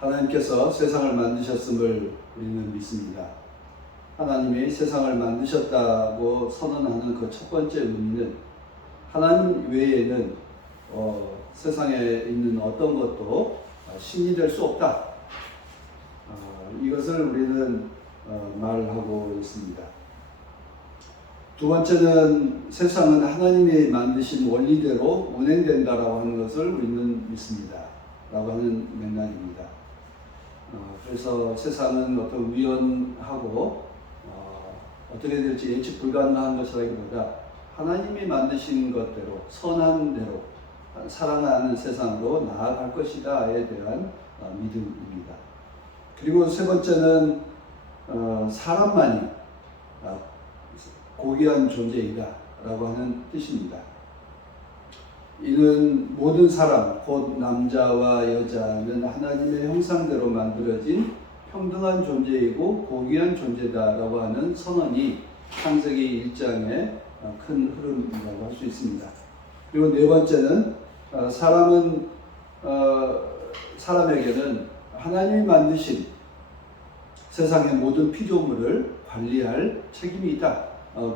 하나님께서 세상을 만드셨음을 우리는 믿습니다. 하나님이 세상을 만드셨다고 선언하는 그 첫 번째 의미는 하나님 외에는 세상에 있는 어떤 것도 신이 될 수 없다. 이것을 우리는 말하고 있습니다. 두 번째는 세상은 하나님이 만드신 원리대로 운행된다라고 하는 것을 우리는 믿습니다. 라고 하는 맥락입니다. 그래서 세상은 어떤 우연하고 어떻게 될지 예측 불가능한 것이라기보다 하나님이 만드신 것대로 선한 대로 사랑하는 세상으로 나아갈 것이다에 대한 믿음입니다. 그리고 세 번째는 사람만이 고귀한 존재이다 라고 하는 뜻입니다. 이는 모든 사람, 곧 남자와 여자는 하나님의 형상대로 만들어진 평등한 존재이고 고귀한 존재다라고 하는 선언이 창세기 1장의 큰 흐름이라고 할 수 있습니다. 그리고 네 번째는 사람에게는 하나님이 만드신 세상의 모든 피조물을 관리할 책임이 있다.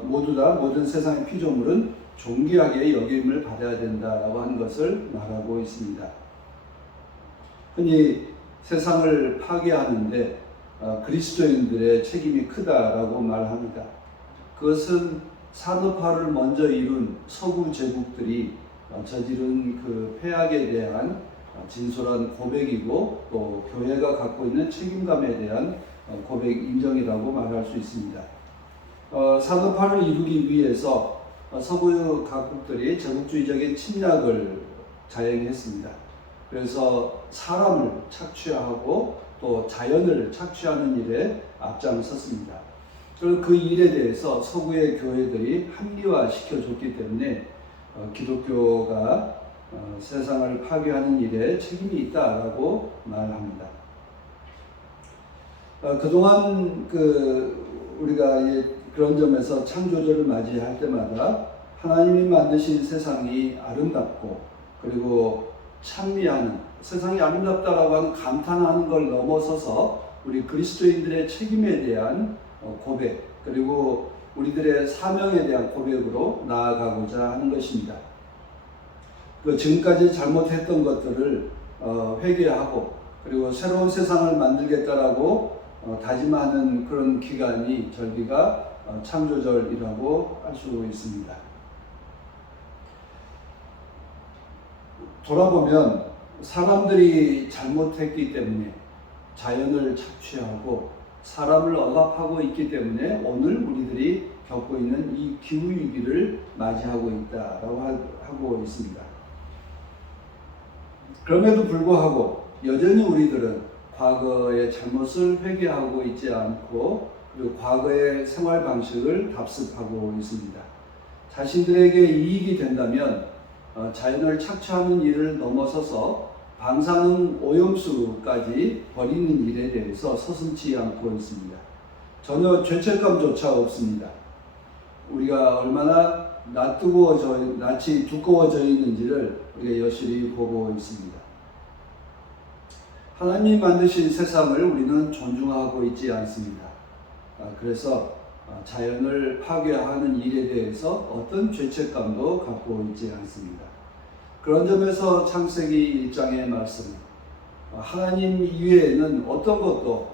모든 세상의 피조물은 존귀하게 여김을 받아야 된다라고 하는 것을 말하고 있습니다. 흔히 세상을 파괴하는데 그리스도인들의 책임이 크다라고 말합니다. 그것은 산업화를 먼저 이룬 서구 제국들이 저지른 그 폐악에 대한 진솔한 고백이고 또 교회가 갖고 있는 책임감에 대한 고백 인정이라고 말할 수 있습니다. 산업화를 이루기 위해서 서구 각국들이 제국주의적인 침략을 자행했습니다. 그래서 사람을 착취하고 또 자연을 착취하는 일에 앞장섰습니다. 그리고 그 일에 대해서 서구의 교회들이 합리화시켜줬기 때문에 기독교가 세상을 파괴하는 일에 책임이 있다라고 말합니다. 그동안 우리가 그런 점에서 창조주를 맞이할 때마다 하나님이 만드신 세상이 아름답고 그리고 찬미하는 세상이 아름답다라고 하는 감탄하는 걸 넘어서서 우리 그리스도인들의 책임에 대한 고백 그리고 우리들의 사명에 대한 고백으로 나아가고자 하는 것입니다. 지금까지 잘못했던 것들을 회개하고 그리고 새로운 세상을 만들겠다라고 다짐하는 그런 기간이 절기가 창조절이라고 할 수 있습니다. 돌아보면 사람들이 잘못했기 때문에 자연을 착취하고 사람을 억압하고 있기 때문에 오늘 우리들이 겪고 있는 이 기후위기를 맞이하고 있다라고 하고 있습니다. 그럼에도 불구하고 여전히 우리들은 과거의 잘못을 회개하고 있지 않고 그리고 과거의 생활 방식을 답습하고 있습니다. 자신들에게 이익이 된다면 자연을 착취하는 일을 넘어서서 방사능 오염수까지 버리는 일에 대해서 서슴지 않고 있습니다. 전혀 죄책감조차 없습니다. 우리가 얼마나 낯이 두꺼워져 있는지를 우리가 여실히 보고 있습니다. 하나님이 만드신 세상을 우리는 존중하고 있지 않습니다. 그래서 자연을 파괴하는 일에 대해서 어떤 죄책감도 갖고 있지 않습니다. 그런 점에서 창세기 1장의 말씀, 하나님 이외에는 어떤 것도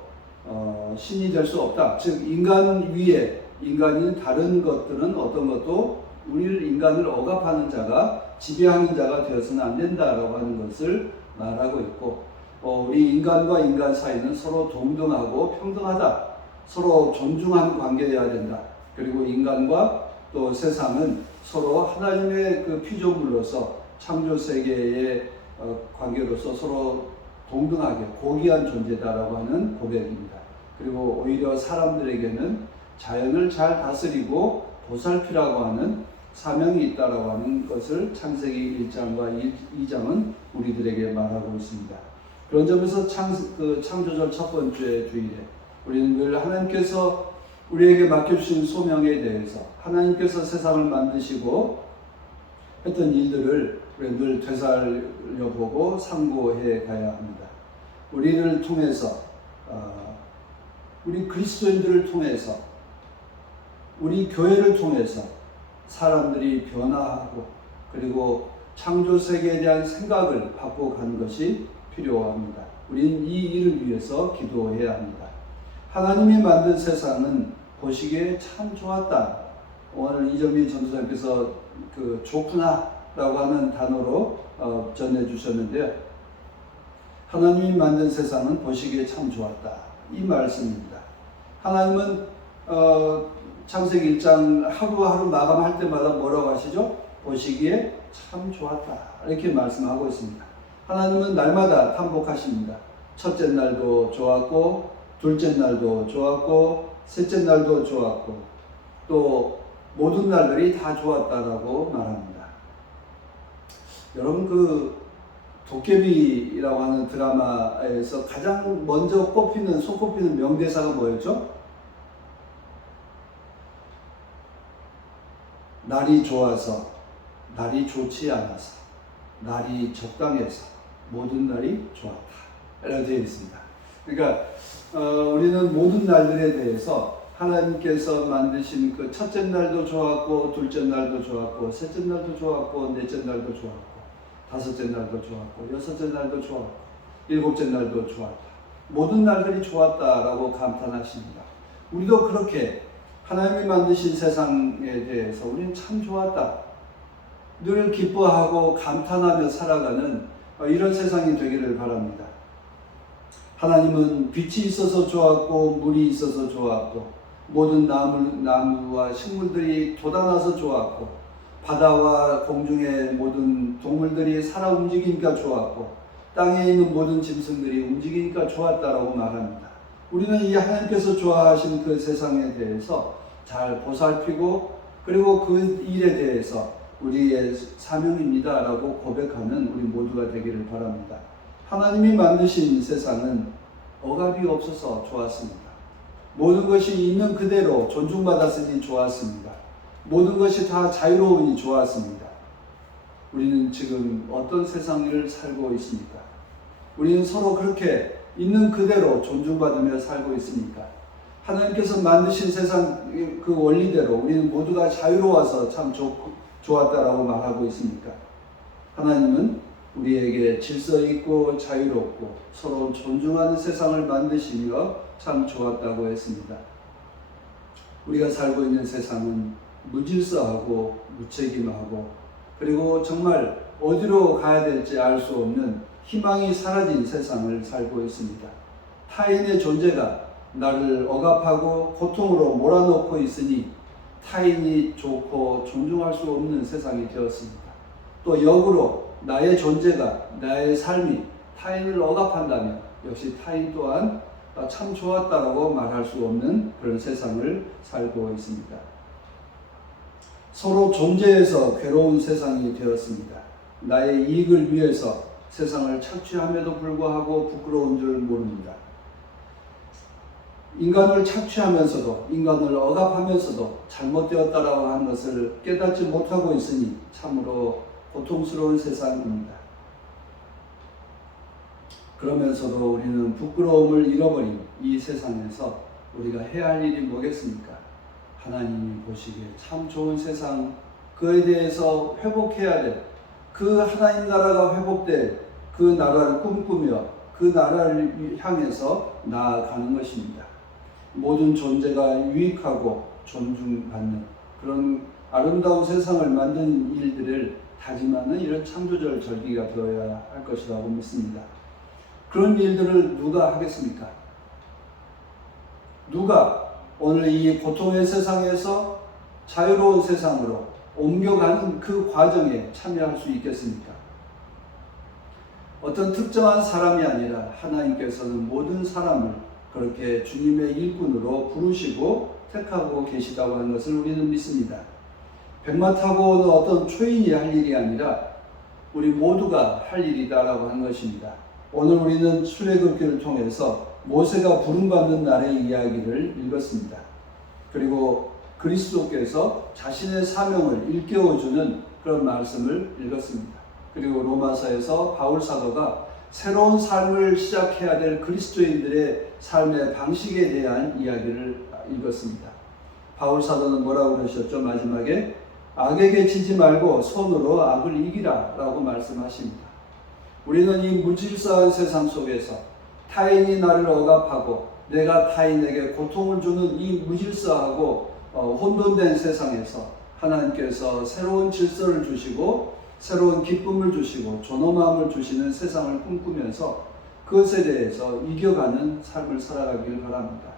신이 될 수 없다. 즉 인간 위에 인간인 다른 것들은 어떤 것도 우리를 인간을 억압하는 자가 지배하는 자가 되어서는 안 된다라고 하는 것을 말하고 있고 우리 인간과 인간 사이는 서로 동등하고 평등하다. 서로 존중하는 관계여야 된다. 그리고 인간과 또 세상은 서로 하나님의 그 피조물로서 창조 세계의 관계로서 서로 동등하게 고귀한 존재다라고 하는 고백입니다. 그리고 오히려 사람들에게는 자연을 잘 다스리고 보살피라고 하는 사명이 있다라고 하는 것을 창세기 1장과 2장은 우리들에게 말하고 있습니다. 그런 점에서 창조절 첫 번째 주일에 우리는 늘 하나님께서 우리에게 맡겨주신 소명에 대해서 하나님께서 세상을 만드시고 했던 일들을 우리는 늘 되살려보고 상고해 가야 합니다. 우리를 통해서 우리 그리스도인들을 통해서 우리 교회를 통해서 사람들이 변화하고 그리고 창조 세계에 대한 생각을 바꿔가는 것이 필요합니다. 우리는 이 일을 위해서 기도해야 합니다. 하나님이 만든 세상은 보시기에 참 좋았다. 오늘 이정민 전도사님께서 그 좋구나라고 하는 단어로 전해주셨는데요. 하나님이 만든 세상은 보시기에 참 좋았다. 이 말씀입니다. 하나님은 창세기 1장 하루하루 마감할 때마다 뭐라고 하시죠? 보시기에 참 좋았다. 이렇게 말씀하고 있습니다. 하나님은 날마다 반복하십니다. 첫째 날도 좋았고, 둘째 날도 좋았고, 셋째 날도 좋았고, 또 모든 날들이 다 좋았다라고 말합니다. 여러분 그 도깨비라고 하는 드라마에서 가장 먼저 손꼽히는 명대사가 뭐였죠? 날이 좋아서, 날이 좋지 않아서, 날이 적당해서 모든 날이 좋았다. 이렇게 되어 있습니다. 그러니까 우리는 모든 날들에 대해서 하나님께서 만드신 그 첫째 날도 좋았고, 둘째 날도 좋았고, 셋째 날도 좋았고, 넷째 날도 좋았고, 다섯째 날도 좋았고, 여섯째 날도 좋았고, 일곱째 날도 좋았다. 모든 날들이 좋았다라고 감탄하십니다. 우리도 그렇게 하나님이 만드신 세상에 대해서 우리는 참 좋았다. 늘 기뻐하고 감탄하며 살아가는 이런 세상이 되기를 바랍니다. 하나님은 빛이 있어서 좋았고, 물이 있어서 좋았고, 모든 나무와 식물들이 돋아나서 좋았고, 바다와 공중의 모든 동물들이 살아 움직이니까 좋았고, 땅에 있는 모든 짐승들이 움직이니까 좋았다라고 말합니다. 우리는 이 하나님께서 좋아하신 그 세상에 대해서 잘 보살피고, 그리고 그 일에 대해서 우리의 사명입니다라고 고백하는 우리 모두가 되기를 바랍니다. 하나님이 만드신 세상은 억압이 없어서 좋았습니다. 모든 것이 있는 그대로 존중받았으니 좋았습니다. 모든 것이 다 자유로우니 좋았습니다. 우리는 지금 어떤 세상을 살고 있습니까? 우리는 서로 그렇게 있는 그대로 존중받으며 살고 있으니까 하나님께서 만드신 세상 그 원리대로 우리는 모두가 자유로워서 참 좋았다라고 말하고 있습니까? 하나님은 우리에게 질서 있고 자유롭고 서로 존중하는 세상을 만드시며 참 좋았다고 했습니다. 우리가 살고 있는 세상은 무질서하고 무책임하고 그리고 정말 어디로 가야 될지 알 수 없는 희망이 사라진 세상을 살고 있습니다. 타인의 존재가 나를 억압하고 고통으로 몰아넣고 있으니 타인이 좋고 존중할 수 없는 세상이 되었습니다. 또 역으로 나의 존재가, 나의 삶이 타인을 억압한다면 역시 타인 또한 참 좋았다라고 말할 수 없는 그런 세상을 살고 있습니다. 서로 존재해서 괴로운 세상이 되었습니다. 나의 이익을 위해서 세상을 착취함에도 불구하고 부끄러운 줄 모릅니다. 인간을 착취하면서도 인간을 억압하면서도 잘못되었다라고 하는 것을 깨닫지 못하고 있으니 참으로 고통스러운 세상입니다. 그러면서도 우리는 부끄러움을 잃어버린 이 세상에서 우리가 해야 할 일이 뭐겠습니까? 하나님이 보시기에 참 좋은 세상, 그에 대해서 회복해야 될, 그 하나님 나라가 회복될 그 나라를 꿈꾸며 그 나라를 향해서 나아가는 것입니다. 모든 존재가 유익하고 존중받는 그런 아름다운 세상을 만드는 일들을 다짐하는 이런 창조절 절기가 되어야 할 것이라고 믿습니다. 그런 일들을 누가 하겠습니까? 누가 오늘 이 고통의 세상에서 자유로운 세상으로 옮겨가는 그 과정에 참여할 수 있겠습니까? 어떤 특정한 사람이 아니라 하나님께서는 모든 사람을 그렇게 주님의 일꾼으로 부르시고 택하고 계시다고 하는 것을 우리는 믿습니다. 백마 타고 오는 어떤 초인이 할 일이 아니라 우리 모두가 할 일이다라고 하는 것입니다. 오늘 우리는 출애굽기를 통해서 모세가 부름받는 날의 이야기를 읽었습니다. 그리고 그리스도께서 자신의 사명을 일깨워주는 그런 말씀을 읽었습니다. 그리고 로마서에서 바울 사도가 새로운 삶을 시작해야 될 그리스도인들의 삶의 방식에 대한 이야기를 읽었습니다. 바울 사도는 뭐라고 그러셨죠? 마지막에 악에게 지지 말고 손으로 악을 이기라 라고 말씀하십니다. 우리는 이 무질서한 세상 속에서 타인이 나를 억압하고 내가 타인에게 고통을 주는 이 무질서하고 혼돈된 세상에서 하나님께서 새로운 질서를 주시고 새로운 기쁨을 주시고 존엄함을 주시는 세상을 꿈꾸면서 그것에 대해서 이겨가는 삶을 살아가기를 바랍니다.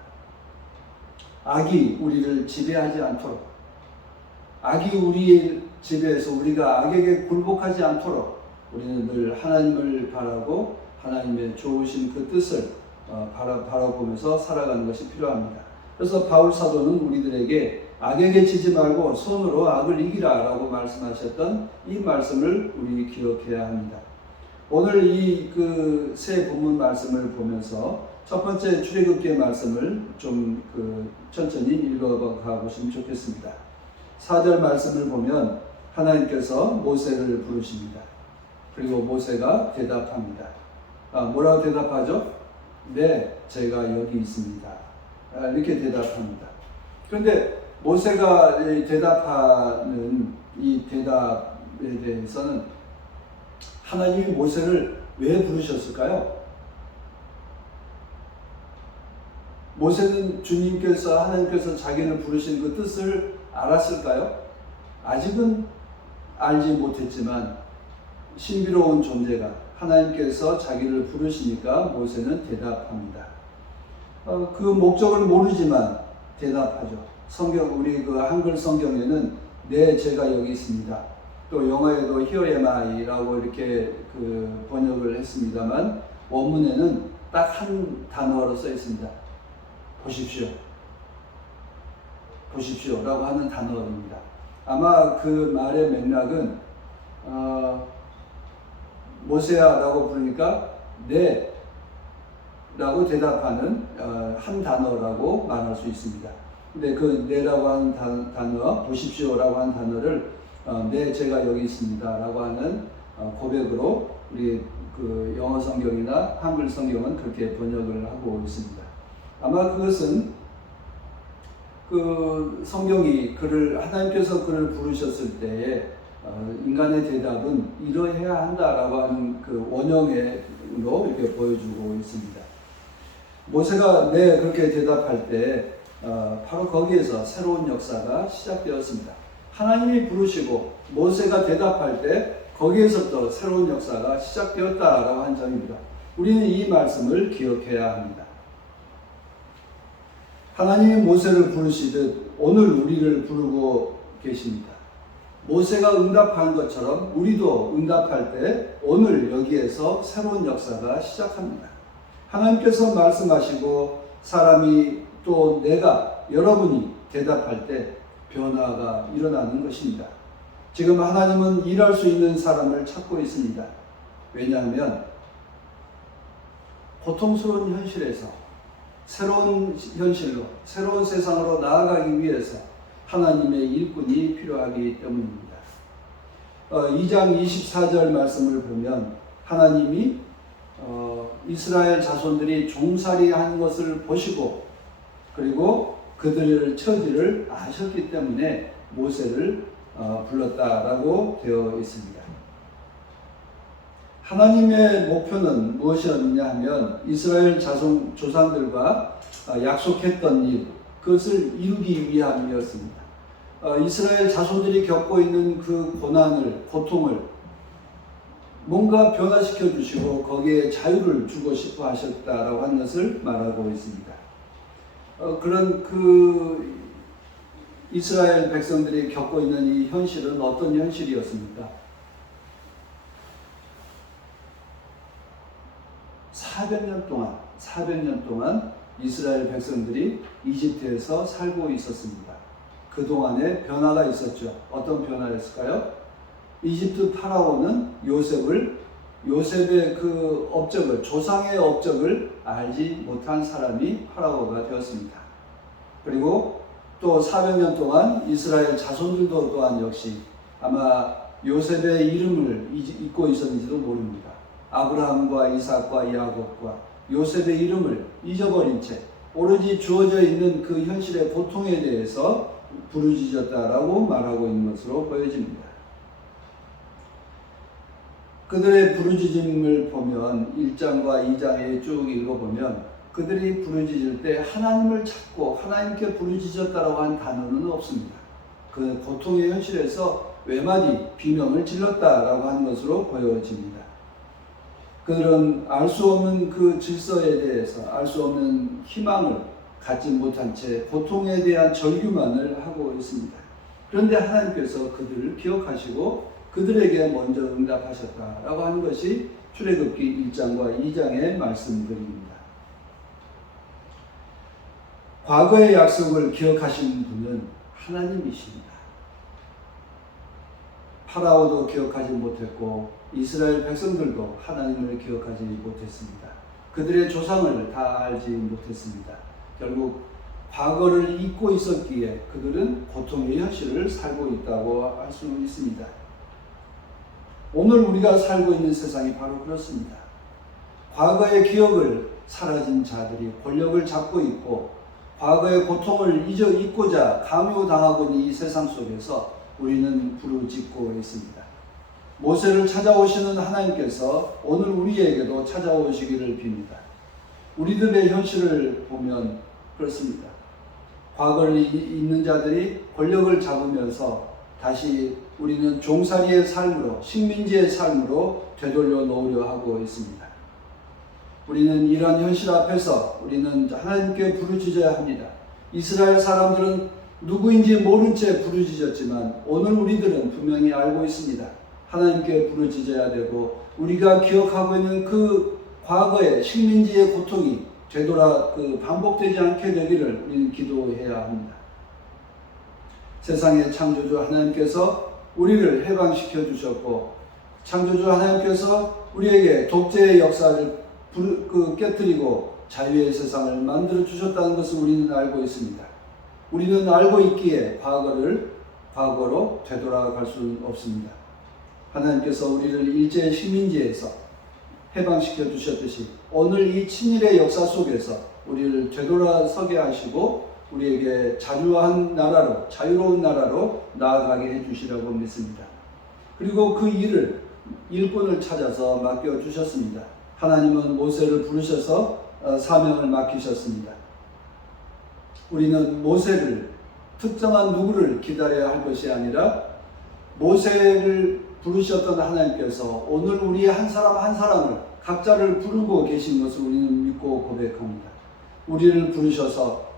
악이 우리를 지배하지 않도록, 악이 우리의 지배해서 우리가 악에게 굴복하지 않도록 우리는 늘 하나님을 바라고 하나님의 좋으신 그 뜻을 바라보면서 살아가는 것이 필요합니다. 그래서 바울 사도는 우리들에게 악에게 지지 말고 손으로 악을 이기라 라고 말씀하셨던 이 말씀을 우리 기억해야 합니다. 오늘 이 새 본문 말씀을 보면서 첫 번째 출애굽기의 말씀을 좀 천천히 읽어가 보시면 좋겠습니다. 4절 말씀을 보면 하나님께서 모세를 부르십니다. 그리고 모세가 대답합니다. 뭐라고 대답하죠? 네, 제가 여기 있습니다. 이렇게 대답합니다. 그런데 모세가 대답하는 이 대답에 대해서는 하나님이 모세를 왜 부르셨을까요? 모세는 하나님께서 자기를 부르신 그 뜻을 알았을까요? 아직은 알지 못했지만 신비로운 존재가 하나님께서 자기를 부르시니까 모세는 대답합니다. 그 목적을 모르지만 대답하죠. 우리 한글 성경에는 네, 제가 여기 있습니다. 또 영어에도 Here am I라고 이렇게 번역을 했습니다만 원문에는 딱 한 단어로 써 있습니다. 보십시오. 보십시오라고 하는 단어입니다. 아마 그 말의 맥락은 모세야라고 부르니까 네 라고 대답하는 한 단어라고 말할 수 있습니다. 근데 그 네라고 하는 단어, 보십시오라고 하는 단어를 네, 제가 여기 있습니다 라고 하는 고백으로 우리 영어 성경이나 한글 성경은 그렇게 번역을 하고 있습니다. 아마 그것은 성경이 하나님께서 그를 부르셨을 때에 인간의 대답은 이러해야 한다라고 하는 원형으로 이렇게 보여주고 있습니다. 모세가 네, 그렇게 대답할 때 바로 거기에서 새로운 역사가 시작되었습니다. 하나님이 부르시고 모세가 대답할 때 거기에서부터 새로운 역사가 시작되었다라고 한 점입니다. 우리는 이 말씀을 기억해야 합니다. 하나님이 모세를 부르시듯 오늘 우리를 부르고 계십니다. 모세가 응답한 것처럼 우리도 응답할 때 오늘 여기에서 새로운 역사가 시작합니다. 하나님께서 말씀하시고 사람이 또 여러분이 대답할 때 변화가 일어나는 것입니다. 지금 하나님은 일할 수 있는 사람을 찾고 있습니다. 왜냐하면 고통스러운 현실에서 새로운 현실로, 새로운 세상으로 나아가기 위해서 하나님의 일꾼이 필요하기 때문입니다. 2장 24절 말씀을 보면 하나님이 이스라엘 자손들이 종살이 하는 것을 보시고 그리고 그들의 처지를 아셨기 때문에 모세를 불렀다라고 되어 있습니다. 하나님의 목표는 무엇이었느냐 하면 이스라엘 조상들과 약속했던 일, 그것을 이루기 위함이었습니다. 이스라엘 자손들이 겪고 있는 그 고통을 뭔가 변화시켜 주시고 거기에 자유를 주고 싶어 하셨다라고 하는 것을 말하고 있습니다. 그런 이스라엘 백성들이 겪고 있는 이 현실은 어떤 현실이었습니까? 400년 동안 이스라엘 백성들이 이집트에서 살고 있었습니다. 그동안에 변화가 있었죠. 어떤 변화였을까요? 이집트 파라오는 요셉의 그 업적을, 조상의 업적을 알지 못한 사람이 파라오가 되었습니다. 그리고 또 400년 동안 이스라엘 자손들도 또한 역시 아마 요셉의 이름을 잊고 있었는지도 모릅니다. 아브라함과 이삭과 야곱과 요셉의 이름을 잊어버린 채 오로지 주어져 있는 그 현실의 고통에 대해서 부르짖었다라고 말하고 있는 것으로 보여집니다. 그들의 부르짖음을 보면 1장과 2장에 쭉 읽어보면 그들이 부르짖을 때 하나님을 찾고 하나님께 부르짖었다라고 한 단어는 없습니다. 그 고통의 현실에서 외마디 비명을 질렀다라고 하는 것으로 보여집니다. 그들은 알 수 없는 그 질서에 대해서 알 수 없는 희망을 갖지 못한 채 고통에 대한 절규만을 하고 있습니다. 그런데 하나님께서 그들을 기억하시고 그들에게 먼저 응답하셨다라고 하는 것이 출애굽기 1장과 2장의 말씀들입니다. 과거의 약속을 기억하신 분은 하나님이십니다. 파라오도 기억하지 못했고 이스라엘 백성들도 하나님을 기억하지 못했습니다. 그들의 조상을 다 알지 못했습니다. 결국 과거를 잊고 있었기에 그들은 고통의 현실을 살고 있다고 할 수 있습니다. 오늘 우리가 살고 있는 세상이 바로 그렇습니다. 과거의 기억을 사라진 자들이 권력을 잡고 있고 과거의 고통을 잊고자 강요당하고 있는 이 세상 속에서 우리는 부르짖고 있습니다. 모세를 찾아오시는 하나님께서 오늘 우리에게도 찾아오시기를 빕니다. 우리들의 현실을 보면 그렇습니다. 과거를 잊는 자들이 권력을 잡으면서 다시 우리는 종살이의 삶으로 식민지의 삶으로 되돌려 놓으려 하고 있습니다. 우리는 이러한 현실 앞에서 우리는 하나님께 부르짖어야 합니다. 이스라엘 사람들은 누구인지 모른 채 부르짖었지만 오늘 우리들은 분명히 알고 있습니다. 하나님께 부르짖어야 되고 우리가 기억하고 있는 그 과거의 식민지의 고통이 되돌아 반복되지 않게 되기를 우리는 기도해야 합니다. 세상의 창조주 하나님께서 우리를 해방시켜 주셨고 창조주 하나님께서 우리에게 독재의 역사를 깨뜨리고 자유의 세상을 만들어 주셨다는 것을 우리는 알고 있습니다. 우리는 알고 있기에 과거로 되돌아갈 수는 없습니다. 하나님께서 우리를 일제의 식민지에서 해방시켜 주셨듯이 오늘 이 친일의 역사 속에서 우리를 되돌아서게 하시고 우리에게 자유한 나라로 자유로운 나라로 나아가게 해주시라고 믿습니다. 그리고 그 일꾼을 찾아서 맡겨주셨습니다. 하나님은 모세를 부르셔서 사명을 맡기셨습니다. 우리는 모세를 특정한 누구를 기다려야 할 것이 아니라 모세를 부르셨던 하나님께서 오늘 우리 한 사람 한 사람을 각자를 부르고 계신 것을 우리는 믿고 고백합니다. 우리를 부르셔서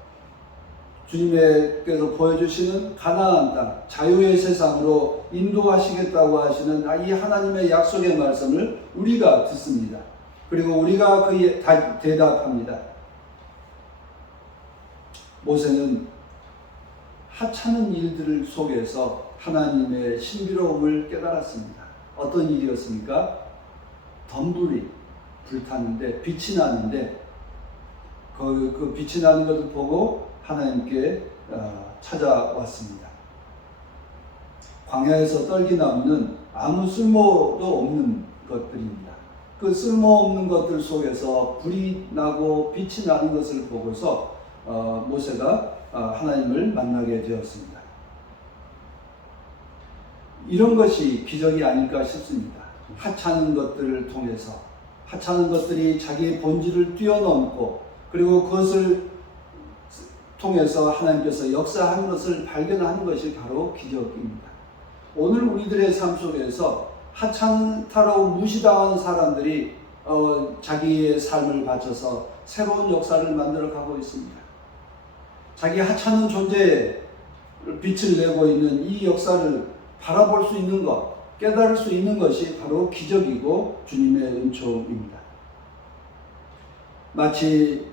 주님께서 보여주시는 가나안 땅, 자유의 세상으로 인도하시겠다고 하시는 이 하나님의 약속의 말씀을 우리가 듣습니다. 그리고 우리가 그에 대답합니다. 모세는 하찮은 일들 속에서 하나님의 신비로움을 깨달았습니다. 어떤 일이었습니까? 덤불이 불탔는데 빛이 나는데 그 빛이 나는 것을 보고 하나님께 찾아왔습니다. 광야에서 떨기나무는 아무 쓸모도 없는 것들입니다. 그 쓸모없는 것들 속에서 불이 나고 빛이 나는 것을 보고서 모세가 하나님을 만나게 되었습니다. 이런 것이 기적이 아닐까 싶습니다. 하찮은 것들을 통해서 하찮은 것들이 자기의 본질을 뛰어넘고 그리고 그것을 통해서 하나님께서 역사하는 것을 발견하는 것이 바로 기적입니다. 오늘 우리들의 삶 속에서 하찮다로 무시당한 사람들이 자기의 삶을 바쳐서 새로운 역사를 만들어가고 있습니다. 자기 하찮은 존재에 빛을 내고 있는 이 역사를 바라볼 수 있는 것, 깨달을 수 있는 것이 바로 기적이고 주님의 은총입니다. 마치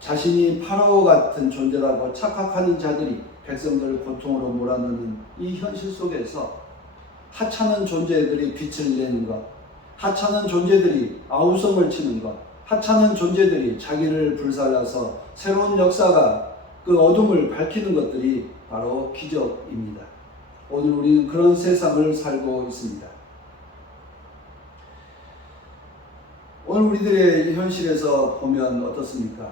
자신이 파라오 같은 존재라고 착각하는 자들이 백성들을 고통으로 몰아넣는 이 현실 속에서 하찮은 존재들이 빛을 내는 것, 하찮은 존재들이 아우성을 치는 것, 하찮은 존재들이 자기를 불살라서 새로운 역사가 그 어둠을 밝히는 것들이 바로 기적입니다. 오늘 우리는 그런 세상을 살고 있습니다. 오늘 우리들의 현실에서 보면 어떻습니까?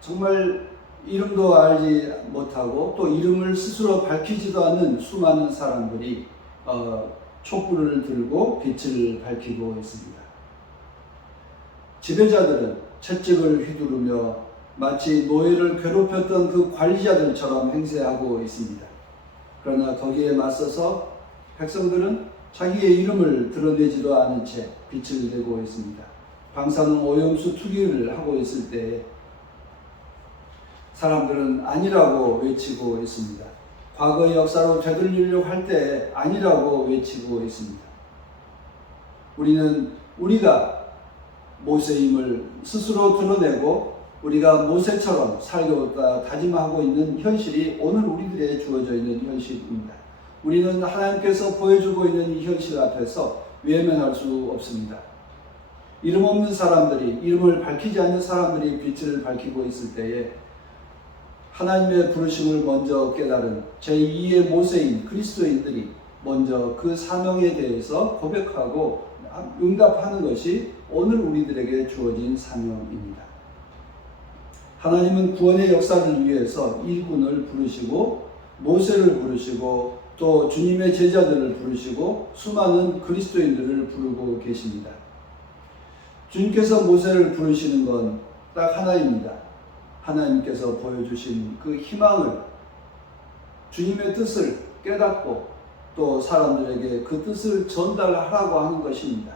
정말 이름도 알지 못하고 또 이름을 스스로 밝히지도 않는 수많은 사람들이 촛불을 들고 빛을 밝히고 있습니다. 지배자들은 채찍을 휘두르며 마치 노예를 괴롭혔던 그 관리자들처럼 행세하고 있습니다. 그러나 거기에 맞서서 백성들은 자기의 이름을 드러내지도 않은 채 빛을 내고 있습니다. 방사능 오염수 투기를 하고 있을 때 사람들은 아니라고 외치고 있습니다. 과거의 역사로 되돌리려고 할 때 아니라고 외치고 있습니다. 우리는 우리가 모세임을 스스로 드러내고 우리가 모세처럼 살려고 다짐하고 있는 현실이 오늘 우리들에게 주어져 있는 현실입니다. 우리는 하나님께서 보여주고 있는 이 현실 앞에서 외면할 수 없습니다. 이름 없는 사람들이, 이름을 밝히지 않는 사람들이 빛을 밝히고 있을 때에 하나님의 부르심을 먼저 깨달은 제2의 모세인 그리스도인들이 먼저 그 사명에 대해서 고백하고 응답하는 것이 오늘 우리들에게 주어진 사명입니다. 하나님은 구원의 역사를 위해서 일꾼을 부르시고 모세를 부르시고 또 주님의 제자들을 부르시고 수많은 그리스도인들을 부르고 계십니다. 주님께서 모세를 부르시는 건 딱 하나입니다. 하나님께서 보여주신 그 희망을, 주님의 뜻을 깨닫고 또 사람들에게 그 뜻을 전달하라고 하는 것입니다.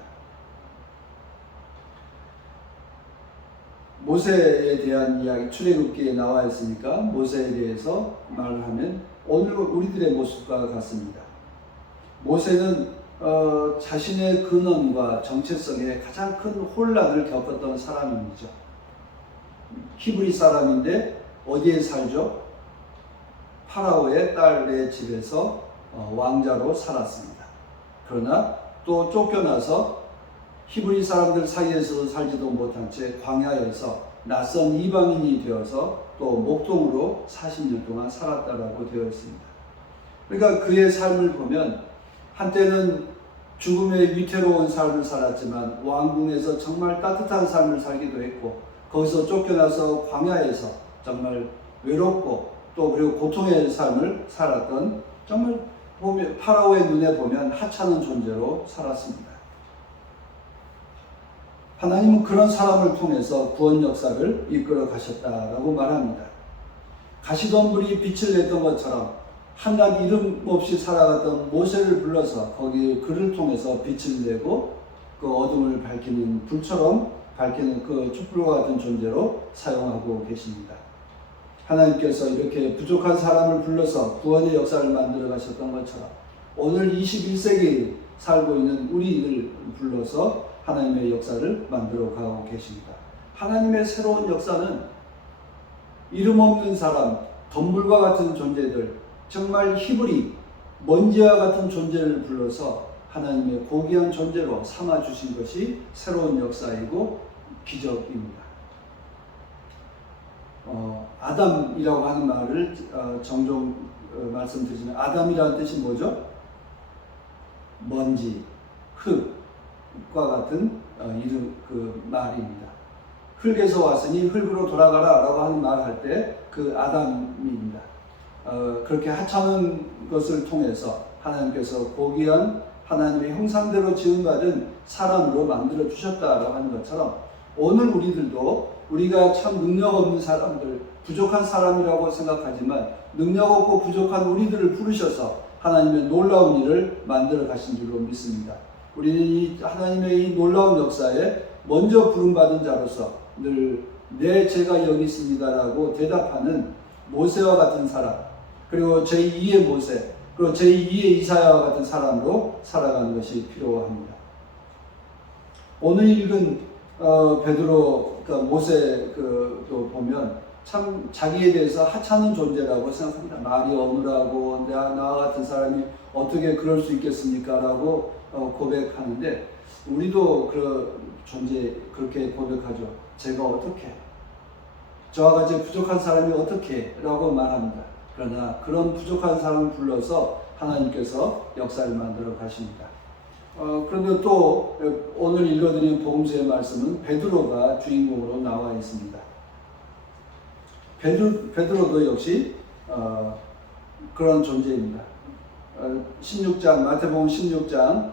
모세에 대한 이야기, 출애굽기에 나와 있으니까 모세에 대해서 말을 하면 오늘 우리들의 모습과 같습니다. 모세는 자신의 근원과 정체성에 가장 큰 혼란을 겪었던 사람이죠. 히브리 사람인데 어디에 살죠? 파라오의 딸의 집에서 왕자로 살았습니다. 그러나 또 쫓겨나서 히브리 사람들 사이에서 살지도 못한 채 광야에서 낯선 이방인이 되어서 또 목동으로 40년 동안 살았다라고 되어 있습니다. 그러니까 그의 삶을 보면 한때는 죽음의 위태로운 삶을 살았지만 왕궁에서 정말 따뜻한 삶을 살기도 했고 거기서 쫓겨나서 광야에서 정말 외롭고 또 그리고 고통의 삶을 살았던 정말 보면 파라오의 눈에 보면 하찮은 존재로 살았습니다. 하나님은 그런 사람을 통해서 구원 역사를 이끌어 가셨다라고 말합니다. 가시덤불이 빛을 냈던 것처럼 한낱 이름 없이 살아갔던 모세를 불러서 거기 그를 통해서 빛을 내고 그 어둠을 밝히는 불처럼 밝히는 그 촛불과 같은 존재로 사용하고 계십니다. 하나님께서 이렇게 부족한 사람을 불러서 구원의 역사를 만들어 가셨던 것처럼 오늘 21세기에 살고 있는 우리를 불러서 하나님의 역사를 만들어 가고 계십니다. 하나님의 새로운 역사는 이름 없는 사람, 덤불과 같은 존재들, 정말 히브리, 먼지와 같은 존재를 불러서 하나님의 고귀한 존재로 삼아주신 것이 새로운 역사이고 기적입니다. 아담이라고 하는 말을 종종 말씀드리지만 아담이라는 뜻이 뭐죠? 먼지, 흙과 같은 이름 그 말입니다. 흙에서 왔으니 흙으로 돌아가라 라고 하는 말을 할 때 그 아담입니다. 그렇게 하찮은 것을 통해서 하나님께서 고귀한 하나님의 형상대로 지음받은 사람으로 만들어 주셨다라고 하는 것처럼 오늘 우리들도 우리가 참 능력 없는 사람들, 부족한 사람이라고 생각하지만 능력 없고 부족한 우리들을 부르셔서 하나님의 놀라운 일을 만들어 가신 줄로 믿습니다. 우리는 이 하나님의 이 놀라운 역사에 먼저 부름받은 자로서 늘 네, 제가 여기 있습니다라고 대답하는 모세와 같은 사람, 그리고 제2의 모세, 그리고 제2의 이사야와 같은 사람으로 살아가는 것이 필요합니다. 오늘 읽은 베드로 모세 또 보면 참 자기에 대해서 하찮은 존재라고 생각합니다. 말이 어눌하고 나와 같은 사람이 어떻게 그럴 수 있겠습니까? 라고 고백하는데 우리도 그 존재 그렇게 고백하죠. 제가 어떻게? 저와 같이 부족한 사람이 어떻게? 라고 말합니다. 그러나 그런 부족한 사람을 불러서 하나님께서 역사를 만들어 가십니다. 그런데 또 오늘 읽어드린 복음서의 말씀은 베드로가 주인공으로 나와 있습니다. 베드로도 역시 그런 존재입니다. 16장, 마태복음 16장,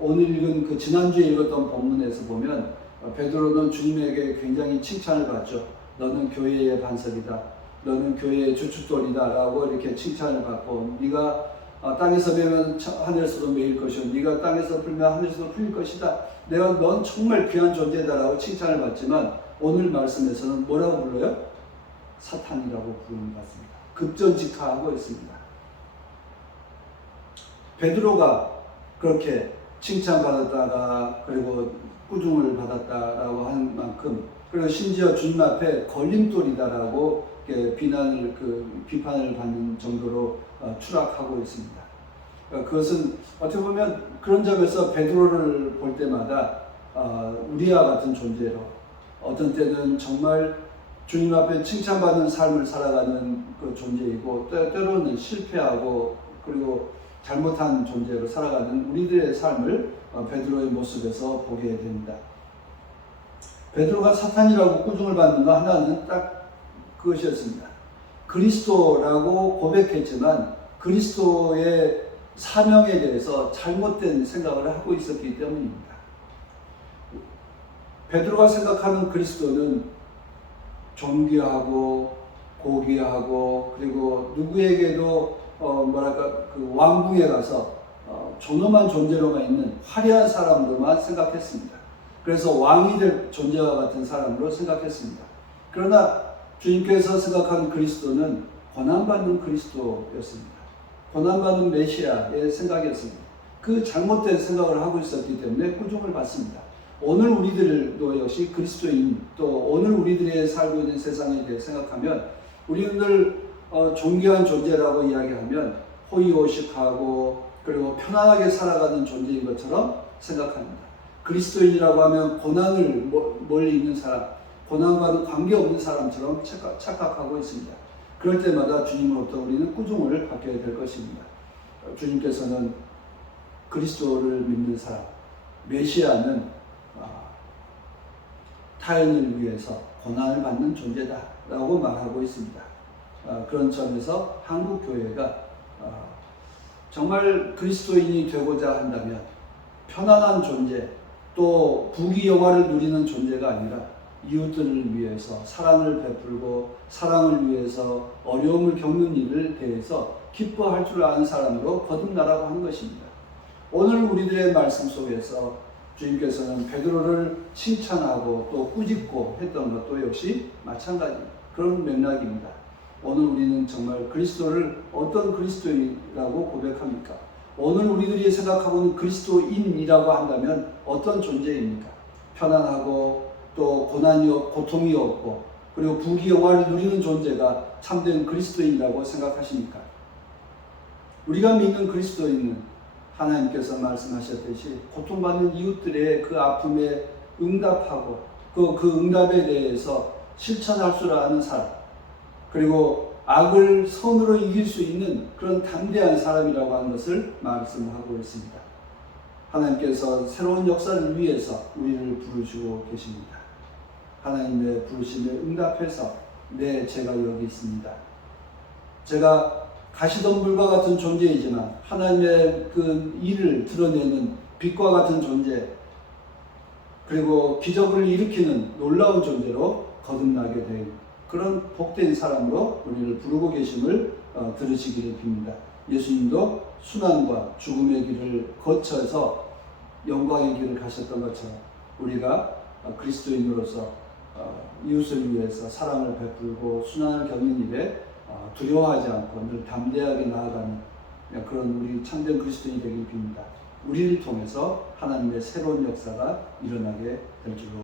오늘 읽은 그 지난주에 읽었던 본문에서 보면 베드로는 주님에게 굉장히 칭찬을 받죠. 너는 교회의 반석이다. 너는 교회의 주춧돌이다. 라고 이렇게 칭찬을 받고, 네가 땅에서 매면 하늘에서도 매일 것이요, 네가 땅에서 풀면 하늘에서도 풀릴 것이다. 넌 정말 귀한 존재다. 라고 칭찬을 받지만 오늘 말씀에서는 뭐라고 불러요? 사탄이라고 부르는 것 같습니다. 급전직하하고 있습니다. 베드로가 그렇게 칭찬받았다가 그리고 꾸중을 받았다라고 하는 만큼, 그리고 심지어 주님 앞에 걸림돌이다라고 비판을 받는 정도로 추락하고 있습니다. 그것은 어떻게 보면 그런 점에서 베드로를 볼 때마다 우리와 같은 존재로, 어떤 때는 정말 주님 앞에 칭찬받는 삶을 살아가는 그 존재이고, 때로는 실패하고 그리고 잘못한 존재로 살아가는 우리들의 삶을 베드로의 모습에서 보게 됩니다. 베드로가 사탄이라고 꾸중을 받는 거 하나는 딱 그것이었습니다. 그리스도라고 고백했지만 그리스도의 사명에 대해서 잘못된 생각을 하고 있었기 때문입니다. 베드로가 생각하는 그리스도는 존귀하고 고귀하고, 그리고 누구에게도 그 왕궁에 가서 존엄한 존재로만 있는 화려한 사람으로만 생각했습니다. 그래서 왕이 될 존재와 같은 사람으로 생각했습니다. 그러나 주님께서 생각하는 그리스도는 고난받는 그리스도였습니다. 고난받는 메시아의 생각이었습니다. 그 잘못된 생각을 하고 있었기 때문에 꾸중을 받습니다. 오늘 우리들도 역시 그리스도인, 또 오늘 우리들의 살고 있는 세상에 대해 생각하면 우리는 늘 존귀한 존재라고 이야기하면 호의호식하고 그리고 편안하게 살아가는 존재인 것처럼 생각합니다. 그리스도인이라고 하면 고난을 멀리 있는 사람, 고난과는 관계없는 사람처럼 착각하고 있습니다. 그럴 때마다 주님으로부터 우리는 꾸중을 받게 될 것입니다. 주님께서는 그리스도를 믿는 사람, 메시아는 타인을 위해서 고난을 받는 존재다 라고 말하고 있습니다. 그런 점에서 한국교회가 정말 그리스도인이 되고자 한다면 편안한 존재, 또 부귀영화를 누리는 존재가 아니라 이웃들을 위해서 사랑을 베풀고 사랑을 위해서 어려움을 겪는 일을 대해서 기뻐할 줄 아는 사람으로 거듭나라고 하는 것입니다. 오늘 우리들의 말씀 속에서 주님께서는 베드로를 칭찬하고 또 꾸짖고 했던 것도 역시 마찬가지입니다. 그런 맥락입니다. 오늘 우리는 정말 그리스도를 어떤 그리스도인이라고 고백합니까? 오늘 우리들이 생각하고 있는 그리스도인이라고 한다면 어떤 존재입니까? 편안하고 또 고통이 없고 그리고 부귀영화를 누리는 존재가 참된 그리스도인이라고 생각하십니까? 우리가 믿는 그리스도인은 하나님께서 말씀하셨듯이 고통받는 이웃들의 그 아픔에 응답하고 그 응답에 대해서 실천할 줄 아는 사람, 그리고 악을 선으로 이길 수 있는 그런 담대한 사람이라고 하는 것을 말씀하고 있습니다. 하나님께서 새로운 역사를 위해서 우리를 부르시고 계십니다. 하나님의 부르심에 응답해서 제가 여기 있습니다. 제가 가시덤불과 같은 존재이지만 하나님의 그 일을 드러내는 빛과 같은 존재, 그리고 기적을 일으키는 놀라운 존재로 거듭나게 된 그런 복된 사람으로 우리를 부르고 계심을 들으시기를 빕니다. 예수님도 순환과 죽음의 길을 거쳐서 영광의 길을 가셨던 것처럼 우리가 그리스도인으로서 이웃을 위해서 사랑을 베풀고 순환을 겪는 일에 두려워하지 않고 늘 담대하게 나아가는 그런 우리 참된 그리스도인이 되길 빕니다. 우리를 통해서 하나님의 새로운 역사가 일어나게 될 줄로